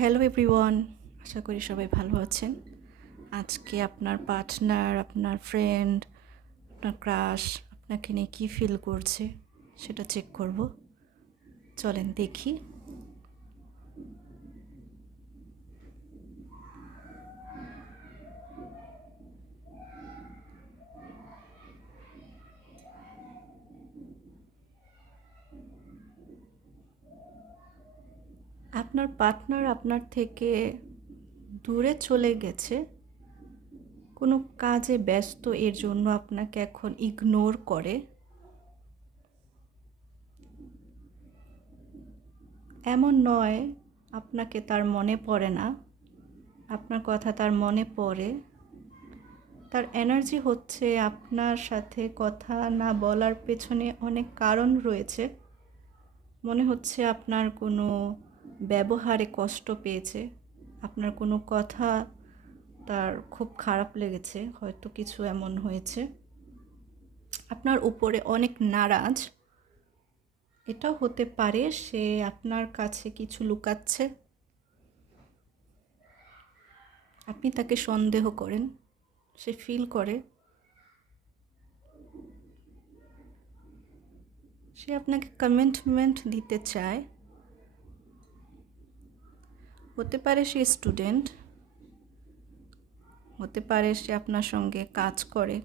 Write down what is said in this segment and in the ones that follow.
Hello everyone, আশা করি সবাই ভালো আছেন। আজকে আপনার পার্টনার, আপনার ফ্রেন্ড, আপনার ক্রাশ আপনাকে নিয়ে কী ফিল করছে সেটা চেক করব। চলেন দেখি। আপনার পার্টনার আপনার থেকে দূরে চলে গেছে, কোনো কাজে ব্যস্ত, এর জন্য আপনাকে এখন ইগনোর করে। এমন নয় আপনাকে তার মনে পড়ে না, আপনার কথা তার মনে পড়ে। তার এনার্জি হচ্ছে আপনার সাথে কথা না বলার পেছনে অনেক কারণ রয়েছে। মনে হচ্ছে আপনার কোনো ব্যবহারে কষ্ট পেয়েছে, আপনার কোনো কথা তার খুব খারাপ লেগেছে, হয়তো কিছু এমন হয়েছে। আপনার উপরে অনেক নারাজ। এটাও হতে পারে সে আপনার কাছে কিছু লুকাচ্ছে, আপনি তাকে সন্দেহ করেন, সে ফিল করে। সে আপনাকে কমিটমেন্ট দিতে চায়। হতে পারে সে স্টুডেন্ট, হতে পারে সে আপনার সঙ্গে কাজ করে,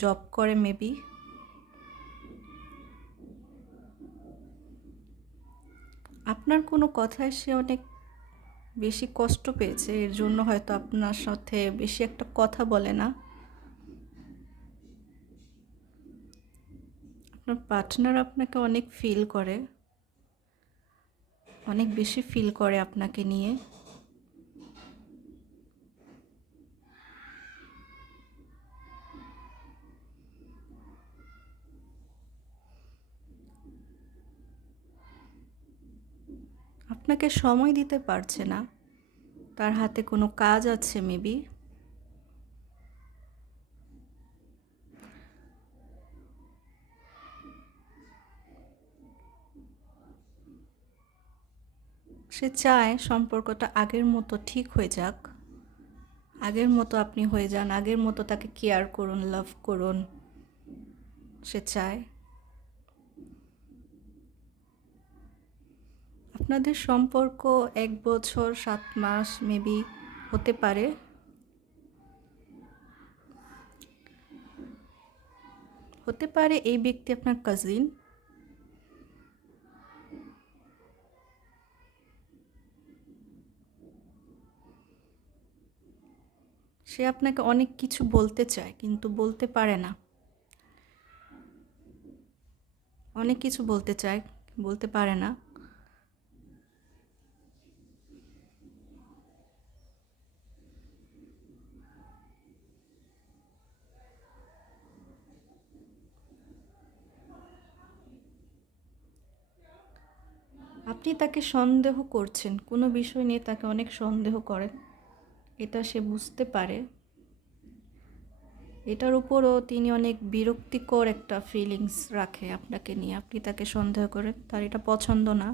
জব করে মেবি। আপনার কোনো কথায় সে অনেক বেশি কষ্ট পেয়েছে, এর জন্য হয়তো আপনার সাথে বেশি একটা কথা বলে না। আপনার পার্টনার আপনাকে অনেক ফিল করে, অনেক বেশি ফিল করে আপনাকে নিয়ে। আপনাকে সময় দিতে পারছে না, তার হাতে কোনো কাজ আছে মেবি। সে চায় সম্পর্কটা আগের মতো ঠিক হয়ে যাক, আগের মতো আপনি হয়ে যান, আগের মতো তাকে কেয়ার করুন, লাভ করুন, সে চায়। আপনাদের সম্পর্ক 1 বছর 7 মাস মেবি হতে পারে। হতে পারে এই ব্যক্তি আপনার কাজিন। সে আপনাকে অনেক কিছু বলতে চায় কিন্তু বলতে পারে না। অনেক কিছু বলতে চায়, বলতে পারে না। আপনি তাকে সন্দেহ করছেন, কোনো বিষয় নিয়ে তাকে অনেক সন্দেহ করেন, এটা সে বুঝতে পারে। এটার উপরও তিনি অনেক বিরক্তিকর একটা ফিলিংস রাখে আপনাকে নিয়ে। আপনি তাকে সন্দেহ করেন, তার এটা পছন্দ না,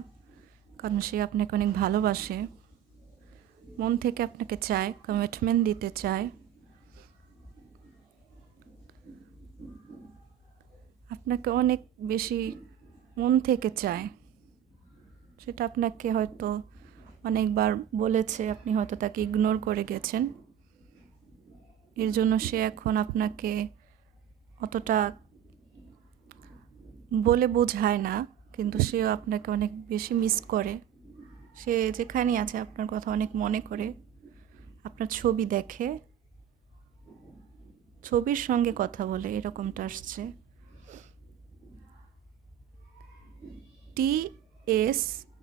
কারণ সে আপনাকে অনেক ভালোবাসে, মন থেকে আপনাকে চায়, কমিটমেন্ট দিতে চায়। আপনাকে অনেক বেশি মন থেকে চায়। সেটা আপনাকে হয়তো অনেকবার বলেছে, আপনি হয়তো তাকে ইগনোর করে গেছেন। এর জন্য সে এখন আপনাকে অতটা বলে বোঝায় না, কিন্তু সেও আপনাকে অনেক বেশি মিস করে। সে যেখানেই আছে আপনার কথা অনেক মনে করে, আপনার ছবি দেখে, ছবির সঙ্গে কথা বলে, এরকমটা আসছে। TSPMJ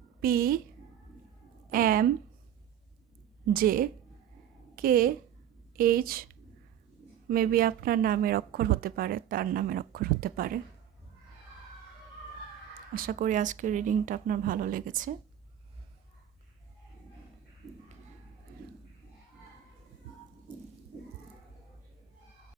মেবি আপনার নামের অক্ষর হতে পারে, তার নামের অক্ষর হতে পারে। আশা করি আজকের রিডিংটা আপনার ভালো লেগেছে।